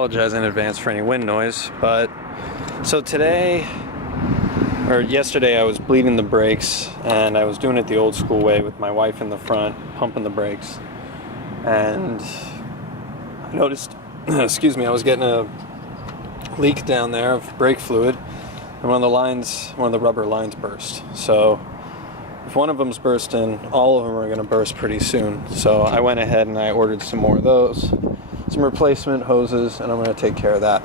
Apologize in advance for any wind noise, but so today or yesterday I was bleeding the brakes, and I was doing it the old school way with my wife in the front pumping the brakes, and I noticed excuse me, I was getting a leak down there of brake fluid, and one of the rubber lines burst. So if one of them's bursting, all of them are going to burst pretty soon. So I went ahead and I ordered some more of those, some replacement hoses, and I'm going to take care of that.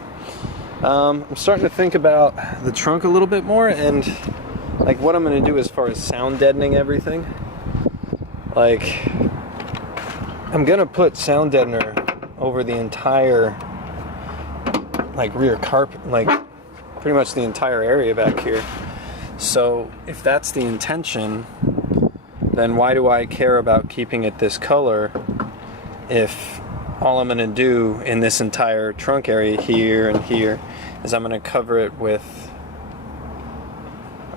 I'm starting to think about the trunk a little bit more, and like what I'm going to do as far as sound deadening everything. Like, I'm going to put sound deadener over the entire like rear carpet, like pretty much the entire area back here. So if that's the intention, then why do I care about keeping it this color if all I'm going to do in this entire trunk area here and here is I'm going to cover it with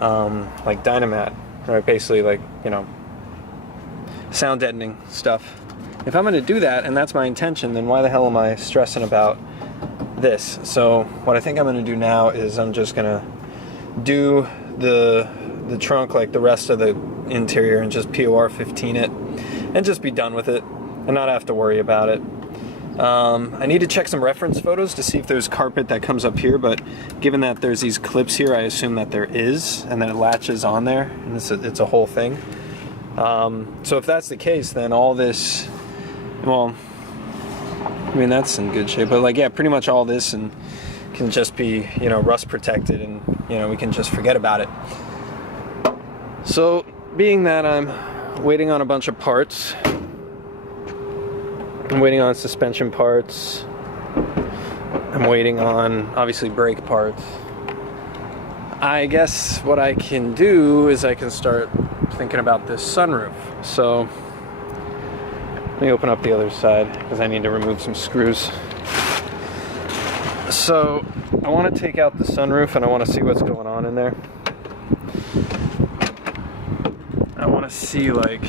like Dynamat, or basically like, you know, sound deadening stuff. If I'm going to do that and that's my intention, then why the hell am I stressing about this? So what I think I'm going to do now is I'm just going to do the trunk like the rest of the interior and just POR 15 it and just be done with it and not have to worry about it. I need to check some reference photos to see if there's carpet that comes up here, but given that there's these clips here, I assume that there is, and then it latches on there, and it's a whole thing. So if that's the case, then all this, well, I mean, that's in good shape, but like, yeah, pretty much all this and can just be, you know, rust protected, and, you know, we can just forget about it. So being that I'm waiting on a bunch of parts, I'm waiting on suspension parts, I'm waiting on obviously brake parts, I guess what I can do is I can start thinking about this sunroof. So let me open up the other side because I need to remove some screws. So I want to take out the sunroof and I want to see what's going on in there. I want to see, like,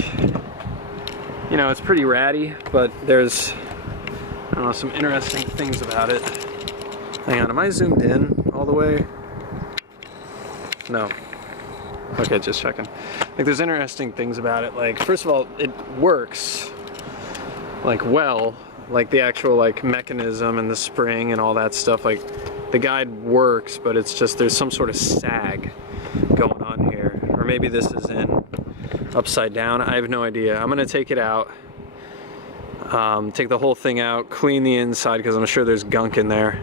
you know, it's pretty ratty, but there's, I don't know, some interesting things about it. Hang on, am I zoomed in all the way? No. Okay, just checking. Like, there's interesting things about it. Like, first of all, it works, like, well. Like, the actual, like, mechanism and the spring and all that stuff. Like, the guide works, but it's just there's some sort of sag going on here. Or maybe this is in upside down. I have no idea. I'm going to take it out. Take the whole thing out, clean the inside because I'm sure there's gunk in there.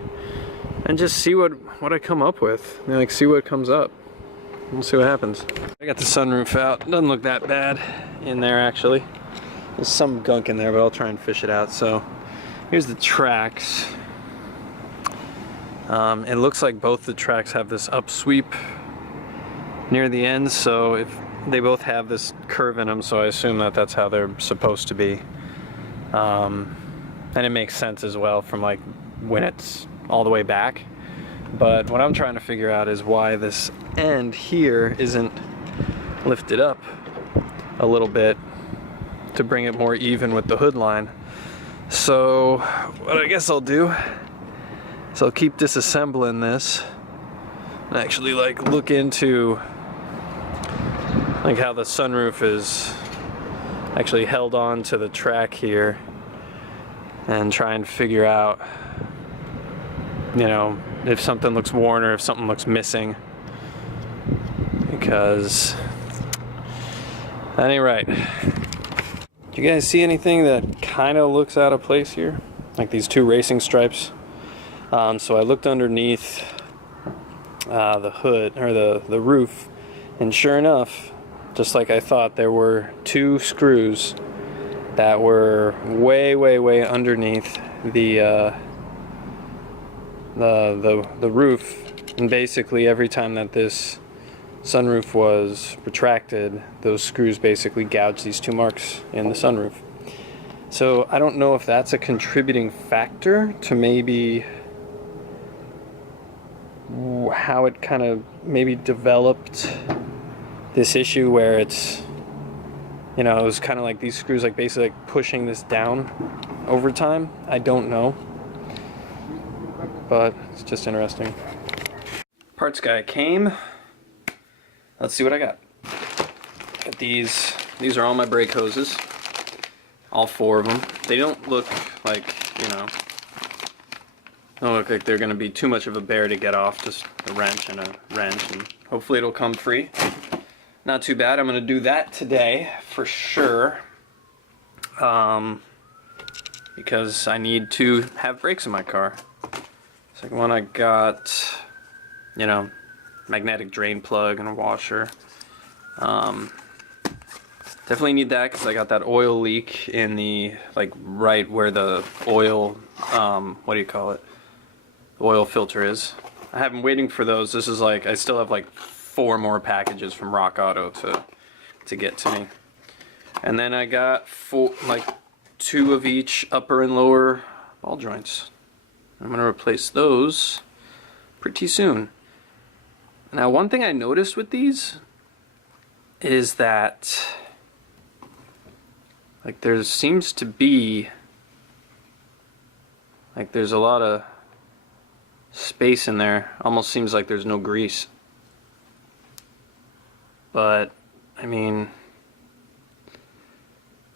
And just see what I come up with. You know, like, see what comes up. We'll see what happens. I got the sunroof out. Doesn't look that bad in there, actually. There's some gunk in there, but I'll try and fish it out. So here's the tracks. It looks like both the tracks have this upsweep near the end, so if they both have this curve in them, so I assume that that's how they're supposed to be. And it makes sense as well from like when it's all the way back. But what I'm trying to figure out is why this end here isn't lifted up a little bit to bring it more even with the hood line. So what I guess I'll do is I'll keep disassembling this and actually like look into like how the sunroof is actually held on to the track here and try and figure out, you know, if something looks worn or if something looks missing, because that ain't right. Do you guys see anything that kind of looks out of place here? Like these two racing stripes. So I looked underneath the hood, or the roof, and sure enough, just like I thought, there were two screws that were way underneath the roof, and basically every time that this sunroof was retracted, those screws basically gouged these two marks in the sunroof. So I don't know if that's a contributing factor to maybe how it kind of maybe developed this issue where it's, you know, it was kind of like these screws like basically like pushing this down over time. I don't know. but it's just interesting. Parts guy came. Let's see what I got. Got these. These are all my brake hoses. All 4 of them. They don't look like, you know, don't look like they're going to be too much of a bear to get off. Just a wrench, and hopefully it'll come free. Not too bad. I'm going to do that today for sure. Because I need to have brakes in my car. Second one, I got, you know, magnetic drain plug and a washer. Definitely need that because I got that oil leak in the, like, right where the oil, what do you call it? The oil filter is. I have been waiting for those. This is like, I still have like 4 more packages from Rock Auto to get to me. And then I got 2 of each upper and lower ball joints. I'm going to replace those pretty soon. Now, one thing I noticed with these is that, like, there seems to be, like, there's a lot of space in there. Almost seems like there's no grease. But, I mean,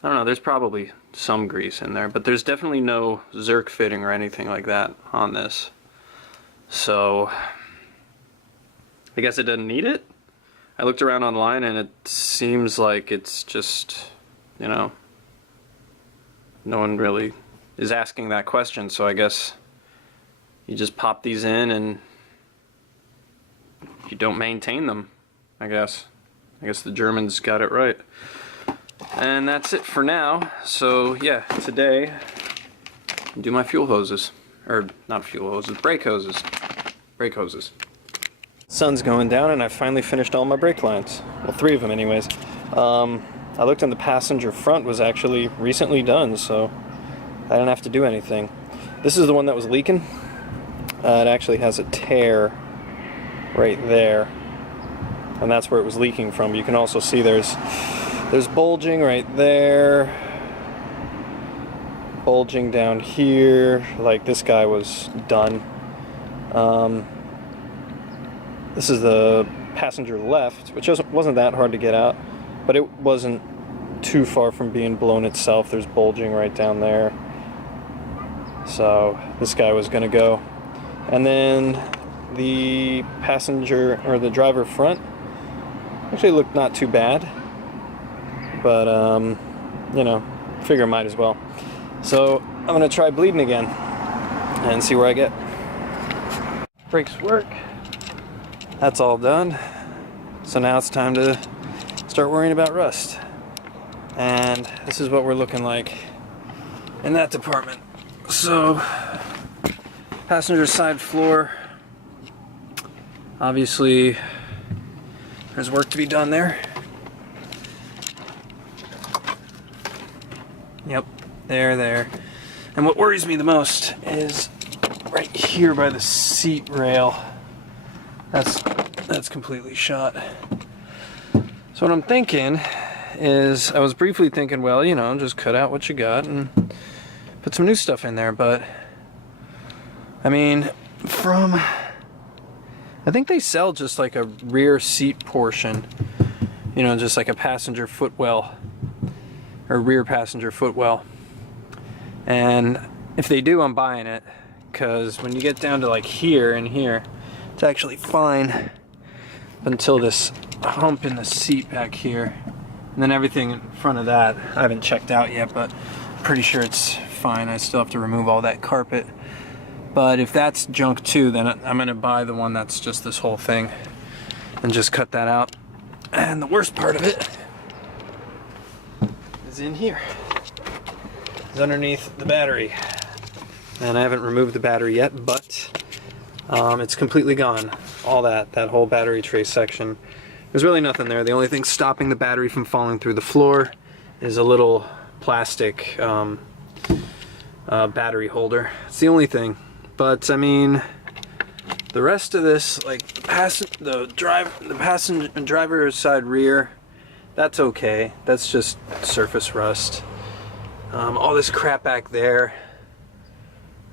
I don't know, there's probably some grease in there, but there's definitely no Zerk fitting or anything like that on this. So, I guess it doesn't need it. I looked around online and it seems like it's just, you know, no one really is asking that question, so I guess you just pop these in and you don't maintain them, I guess. I guess the Germans got it right. And that's it for now. So yeah, today do my fuel hoses, or not fuel hoses, brake hoses. Brake hoses. Sun's going down and I finally finished all my brake lines. Well, 3 of them anyways. I looked and the passenger front was actually recently done, so I didn't have to do anything. This is the one that was leaking. It actually has a tear right there, and that's where it was leaking from. You can also see there's bulging right there, bulging down here. Like, this guy was done. This is the passenger left, which wasn't that hard to get out, but it wasn't too far from being blown itself. There's bulging right down there. So this guy was gonna go. And then the passenger, or the driver front, actually looked not too bad, but you know, figure might as well. So I'm gonna try bleeding again and see where I get. Brakes work. That's all done. So now it's time to start worrying about rust. And this is what we're looking like in that department. So, passenger side floor. Obviously, there's work to be done there. Yep, there. And what worries me the most is right here by the seat rail. That's completely shot. So what I'm thinking is, I was briefly thinking, well, you know, just cut out what you got and put some new stuff in there, but I mean, I think they sell just like a rear seat portion, you know, just like a passenger footwell or rear passenger footwell. And if they do, I'm buying it, because when you get down to like here and here, it's actually fine until this hump in the seat back here. And then everything in front of that, I haven't checked out yet, but pretty sure it's fine. I still have to remove all that carpet. But if that's junk too, then I'm gonna buy the one that's just this whole thing and just cut that out. And the worst part of it is in here. It's underneath the battery. And I haven't removed the battery yet, but it's completely gone. All that whole battery tray section. There's really nothing there. The only thing stopping the battery from falling through the floor is a little plastic battery holder. It's the only thing. But I mean, the rest of this, like the driver's side rear, that's okay. That's just surface rust. All this crap back there,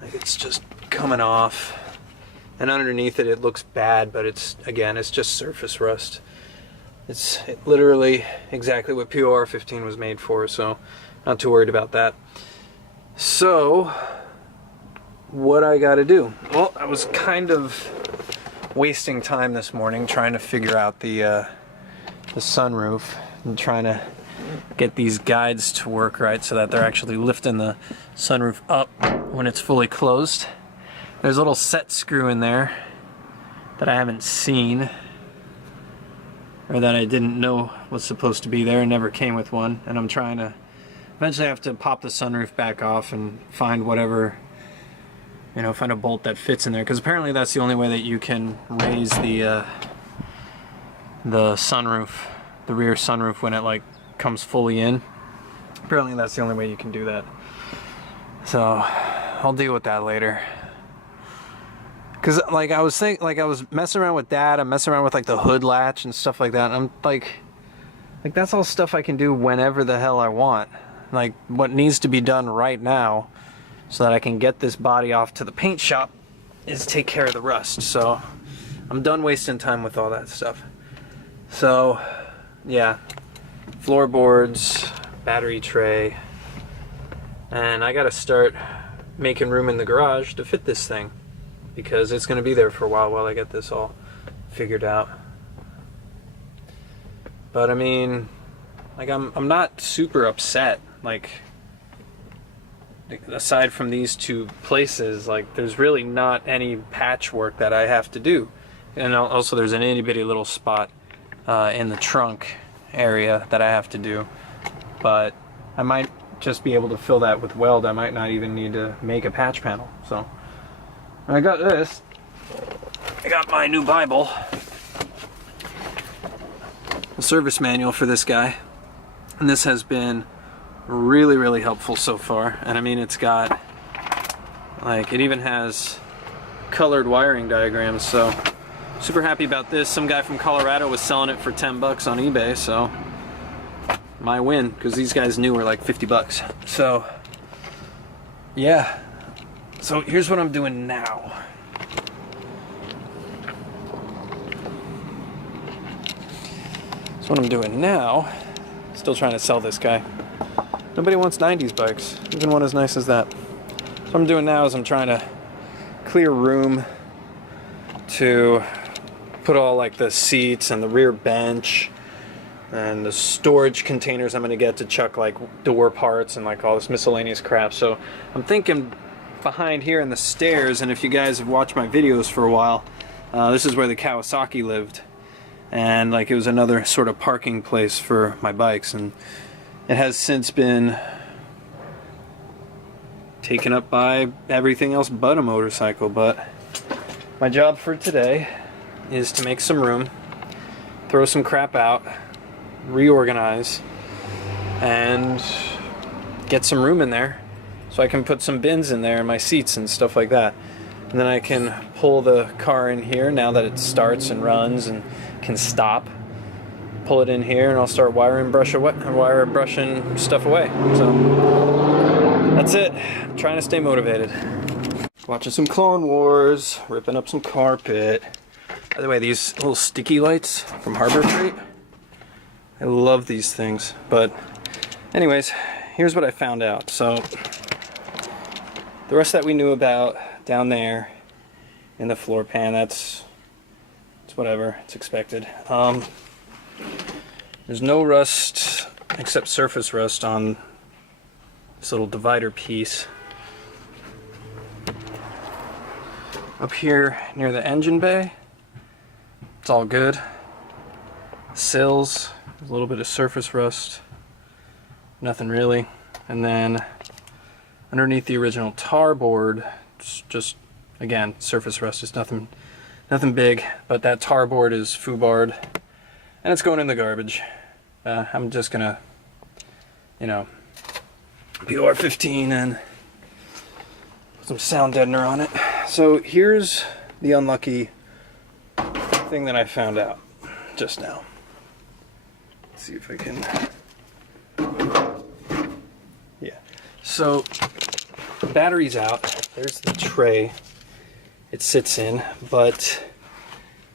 like, it's just coming off. and underneath it looks bad, but it's just surface rust. It's literally exactly what POR15 was made for, so not too worried about that. So what I gotta do? Well, I was kind of wasting time this morning trying to figure out the sunroof and trying to get these guides to work right so that they're actually lifting the sunroof up when it's fully closed. There's a little set screw in there that I haven't seen, or that I didn't know was supposed to be there and never came with one, and I'm trying to eventually have to pop the sunroof back off and find whatever, you know, find a bolt that fits in there, because apparently that's the only way that you can raise the sunroof, the rear sunroof, when it like comes fully in. Apparently that's the only way you can do that. So I'll deal with that later. Cause like I was messing around with that, I'm messing around with like the hood latch and stuff like that. And I'm like that's all stuff I can do whenever the hell I want. Like what needs to be done right now so that I can get this body off to the paint shop is take care of the rust. So I'm done wasting time with all that stuff. So yeah, floorboards, battery tray, and I gotta start making room in the garage to fit this thing, because it's gonna be there for a while I get this all figured out. But I mean, like I'm not super upset. Like, aside from these two places, like there's really not any patchwork that I have to do. And also there's an itty bitty little spot in the trunk area that I have to do, but I might just be able to fill that with weld. I might not even need to make a patch panel. So I got this. I got my new Bible, the service manual for this guy, and this has been really helpful so far. And I mean, it's got like, it even has colored wiring diagrams, so super happy about this. Some guy from Colorado was selling it for 10 bucks on eBay, so my win, because these guys new were like 50 bucks. So yeah, so here's what I'm doing now. So what I'm doing now, still trying to sell this guy. Nobody wants 90s bikes, even one as nice as that. So what I'm doing now is I'm trying to clear room to put all like the seats and the rear bench and the storage containers I'm going to get to chuck like door parts and like all this miscellaneous crap. So I'm thinking behind here in the stairs, and if you guys have watched my videos for a while, this is where the Kawasaki lived, and like it was another sort of parking place for my bikes, and it has since been taken up by everything else but a motorcycle. But my job for today is to make some room, throw some crap out, reorganize, and get some room in there so I can put some bins in there and my seats and stuff like that. And then I can pull the car in here now that it starts and runs and can stop. Pull it in here and I'll start wire brushing stuff away. So that's it. I'm trying to stay motivated. Watching some Clone Wars, ripping up some carpet. By the way, these little sticky lights from Harbor Freight, I love these things. But anyways, here's what I found out. So the rest that we knew about down there in the floor pan, it's whatever, it's expected. There's no rust except surface rust on this little divider piece. Up here near the engine bay, it's all good. Sills, a little bit of surface rust, nothing really. And then underneath the original tar board, it's just, again, surface rust. Is nothing big, but that tar board is foobarred, and it's going in the garbage. I'm just gonna, you know, POR15 and put some sound deadener on it. So here's the unlucky thing that I found out just now. Let's see if I can. Yeah. So the battery's out. There's the tray. it sits in. But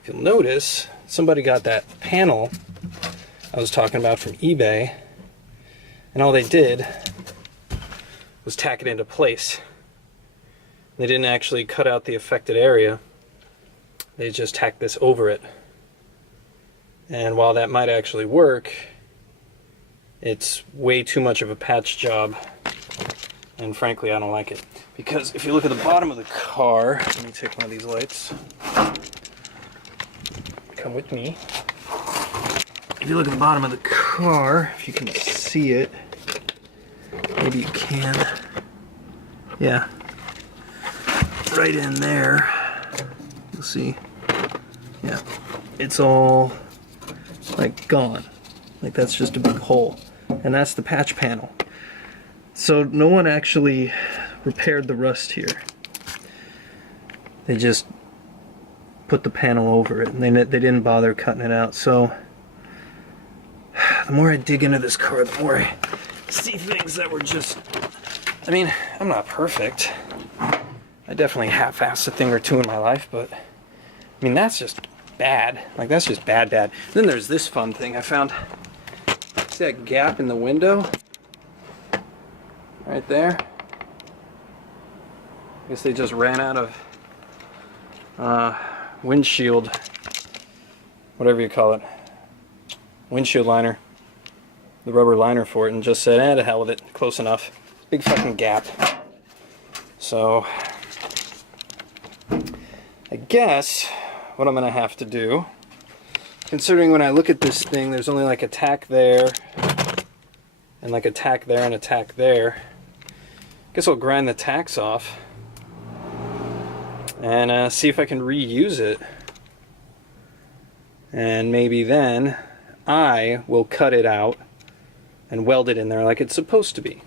if you'll notice, somebody got that panel I was talking about from eBay, and all they did was tack it into place. They didn't actually cut out the affected area. They just tacked this over it. And while that might actually work, it's way too much of a patch job. And frankly, I don't like it. Because if you look at the bottom of the car, let me take one of these lights. Come with me. If you look at the bottom of the car, if you can see it, maybe you can. Yeah. Right in there, you'll see. Yeah. It's all like gone. Like that's just a big hole. And that's the patch panel. So no one actually repaired the rust here. They just put the panel over it, and they didn't bother cutting it out. So the more I dig into this car, the more I see things that were just, I mean, I'm not perfect. I definitely half-assed a thing or two in my life, but I mean, that's just bad. Like, that's just bad. Then there's this fun thing I found. See that gap in the window? Right there? I guess they just ran out of windshield, whatever you call it, windshield liner, the rubber liner for it, and just said, eh, to hell with it, close enough. Big fucking gap. So I guess what I'm gonna have to do, considering when I look at this thing, there's only like a tack there, and like a tack there, and a tack there. I guess I'll grind the tacks off and see if I can reuse it. And maybe then I will cut it out and weld it in there like it's supposed to be.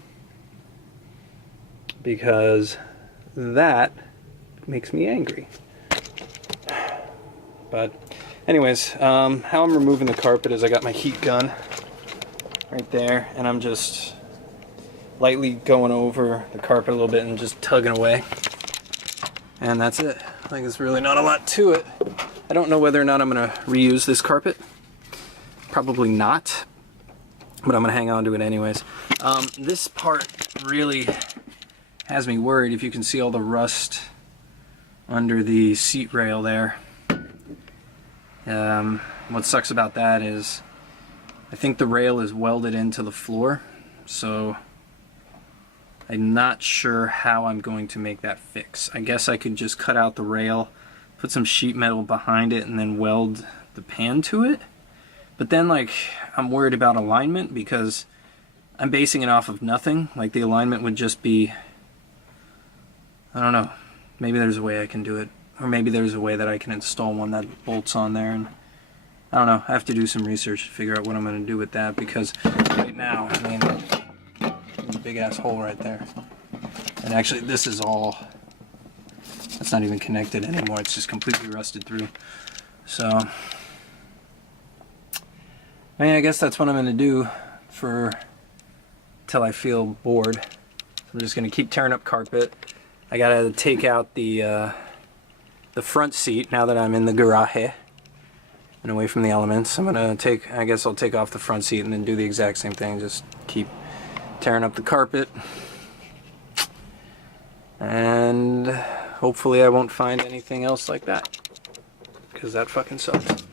Because that makes me angry. But anyways, how I'm removing the carpet is I got my heat gun right there, and I'm just lightly going over the carpet a little bit and just tugging away. And that's it. Like, there's really not a lot to it. I don't know whether or not I'm going to reuse this carpet. Probably not. But I'm going to hang on to it anyways. This part really has me worried. If you can see all the rust under the seat rail there. What sucks about that is I think the rail is welded into the floor. So I'm not sure how I'm going to make that fix. I guess I could just cut out the rail, put some sheet metal behind it, and then weld the pan to it. But then, like, I'm worried about alignment because I'm basing it off of nothing. Like, the alignment would just be, I don't know, maybe there's a way I can do it. Or maybe there's a way that I can install one that bolts on there. And I don't know, I have to do some research to figure out what I'm going to do with that, because right now, I mean, there's a big ass hole right there. And actually, this is all, that's not even connected anymore. It's just completely rusted through. So, I mean, I guess that's what I'm going to do for till I feel bored. I'm just going to keep tearing up carpet. I got to take out the front seat now that I'm in the garage and away from the elements. I'm going to I guess I'll take off the front seat and then do the exact same thing. Just keep tearing up the carpet. And hopefully I won't find anything else like that, because that fucking sucks.